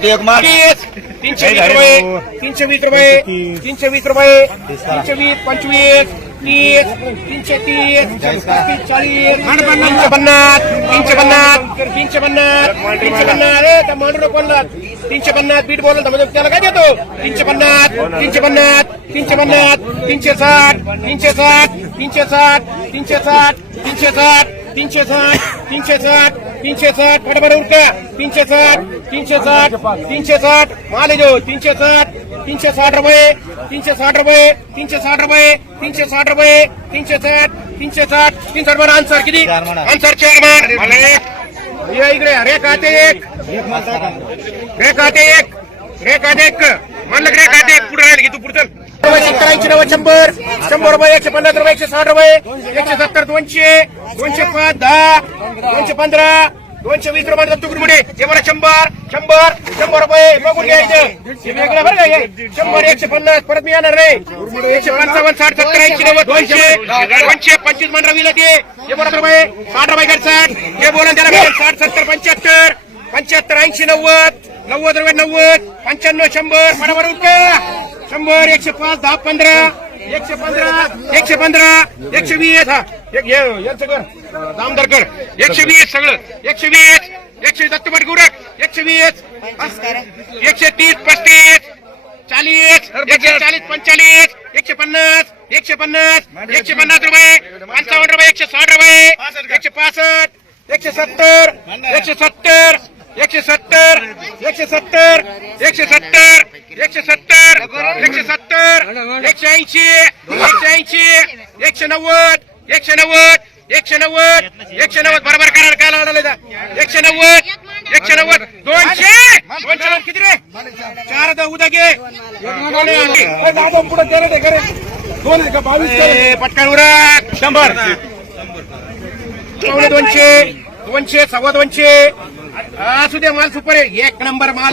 सात एक तीस तीनशे वीस रुपये तीनशे वीस रुपये तीनशे वीस रुपये तीनशे वीस पंचवीस तीस तीनशे तीस तीस चाळीस तीनशे पन्नास तीनशे पन्नास तीनशे पन्नास तीनशे पन्नास. ए त्या मांडू नको कोणाला. तीनशे पन्नास बीट बोलला तर म्हणजे त्याला काय देतो? तीनशे पन्नास तीनशे पन्नास तीनशे पन्नास तीनशे साठ तीनशे साठ तीनशे साठ तीनशे साठ तीनशे साठ तीनशे साठ तीनशे साठ तीनशे साठ फटाफट उरका. तीनशे साठ तीनशे साठ तीनशे साठ माल जो तीनशे साठ तीनशे साठ रुपये तीनशे साठ रुपये तीनशे साठ रुपये तीनशे साठ रुपये तीनशे साठ तीनशे साठ तीनशे बरं आन्सर किती? आन्सर चार या इकडे रे खाते एक. रे खाते एक. रे खाते एक. म्हणलं रे खाते एक. पुढे राहील की तू पुढचं रुपये ऐंशी नव्वद शंभर. शंभर रुपये एकशे पन्नास रुपये एकशे साठ रुपये. एकशे सत्तर दोनशे दोनशे पाच दहा. दोनशे पंधरा. दोनशे वीस रुपये तुकडे हे बरं शंभर शंभर शंभर रुपये. बघून घ्यायचं हे वेगळं बरं का शंभर एकशे पन्नास. परत मी येणार नाही. एकशे पंचावन्न साठ सत्तर ऐंशी नव्वद दोनशे. दोनशे पंचवीस मंडळ विला ते हे रुपये. साठ रुपये साठ हे बोला त्याला साठ सत्तर पंच्याहत्तर. पंच्याहत्तर ऐंशी नव्वद. नव्वद रुपये नव्वद. पंच्याण्णव शंभर. बरोबर का शंभर एकशे पाच दहा पंधरा. एकशे पंधरा. एकशे पंधरा. एकशे वीस. हा एक हे कर दामदार कर एकशे वीस सगळं. एकशे वीस. एकशे दत्तपट गुरक. एकशे वीस. एकशे तीस पस्तीस. चाळीस. एकशे चाळीस पंचाळीस. एकशे पन्नास. एकशे पन्नास. एकशे पन्नास रुपये. पंचावन्न रुपये. एकशे साठ रुपये. एकशे पासष्ट. एकशे सत्तर. एकशे सत्तर. एकशे सत्तर. एकशे सत्तर. एकशे सत्तर. एकशे सत्तर. एकशे सत्तर. एकशे ऐंशी. एकशे ऐंशी. एकशे नव्वद. एकशे नव्वद एकशे नव्वद एकशे नव्वद बरोबर करा काय लावलं एकशे नव्वद एकशे नव्वद दोनशे. दोनशे नव्वद किती रे? चार दा उद्या घे. पुढे दे रे घरे. दोन बावीस पटकन उरक. शंभर. पावणे दोनशे दोनशे सव्वा दोनशे. असू दे माल सुपर आहे. एक नंबर माल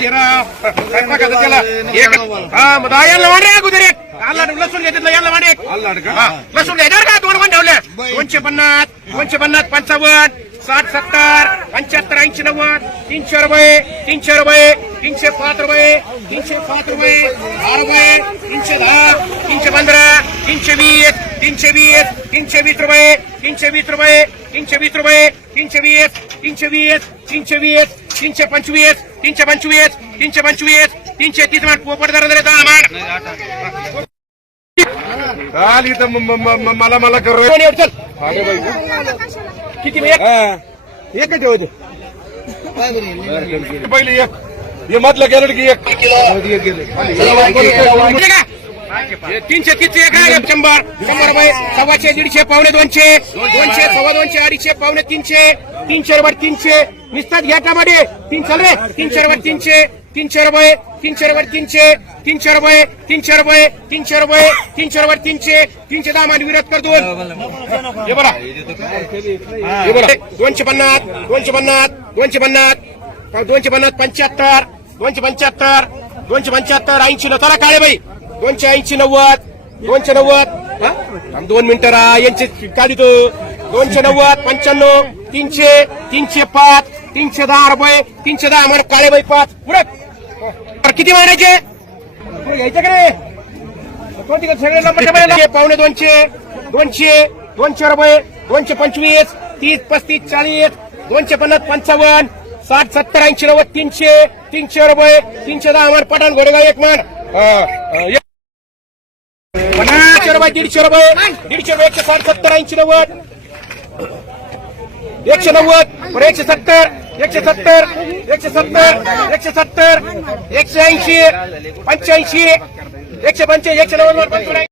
बघा त्याला? एक. हा मग दहा याला वाढ रे अगोदर एक. आला लसूण घेतलं याला वाढ एक हा, लसूण का? दोन पण ठेवल्या दोनशे पन्नास दोनशे पन्नास पंचावन्न साठ सत्तर पंच्याहत्तर ऐंशी नव्वद तीनशे रुपये तीनशे रुपये तीनशे पाच रुपये तीनशे पाच रुपये दहा रुपये तीनशे दहा तीनशे पंधरा तीनशे वीस तीनशे वीस तीनशे वीस रुपये तीनशे वीस रुपये तीनशे वीस रुपये तीनशे वीस तीनशे वीस तीनशे वीस तीनशे पंचवीस तीनशे पंचवीस तीनशे पंचवीस तीनशे तीस मान पोपट जरा म- म- मला मला कर किती एक ठेवते पहिले एक. हे मधलं गेलं की एक. तीनशे तीसचे एक आहे. शंभर. शंभर रुपये सव्वाशे दीडशे पावणे दोनशे. दोनशे सव्वा दोनशे अडीचशे पावणे तीनशे. तीनशे रुपये तीनशे. निसतात घ्या टमाटे तीन चाल रे. तीनशे रुपये तीनशे. तीनशे रुपये तीनशे रुपये तीनशे तीनशे रुपये तीनशे रुपये तीनशे रुपये तीनशे रुपये तीनशे तीनशे दहा मान विरोध कर दोन हे बघा. हे बघा. दोनशे पन्नास दोनशे पन्नास दोनशे पन्नास दोनशे पन्नास पंच्याहत्तर दोनशे पंच्याहत्तर दोनशे पंच्याहत्तर ऐंशी न. चला काळे बाई. दोनशे ऐंशी नव्वद दोनशे नव्वद दोन मिनिटं राहा. यांचे काय देतो? दोनशे नव्वद पंच्याण्णव तीनशे तीनशे पाच तीनशे दहा रुपये तीनशे दहा मला काळे बाई पाच. पुरक बरं, किती का सगळे नंबर? पावणे दोनशे दोनशे दोनशे रुपये दोनशे पंचवीस तीस पस्तीस चाळीस दोनशे पन्नास पंचावन्न साठ सत्तर ऐंशी नव्वद तीनशे तीनशे रुपये तीनशे दहा मान पठाण घोडेगाव एक मान. पन्नासशे रुपये दीडशे रुपये दीडशे रुपये एकशे साठ सत्तर ऐंशी नव्वद एकशे नव्वद एकशे सत्तर एकशे सत्तर एकशे सत्तर एकशे सत्तर एकशे ऐंशी पंच्याऐंशी एकशे पंच्याऐंशी एकशे नव्वद पंचवीस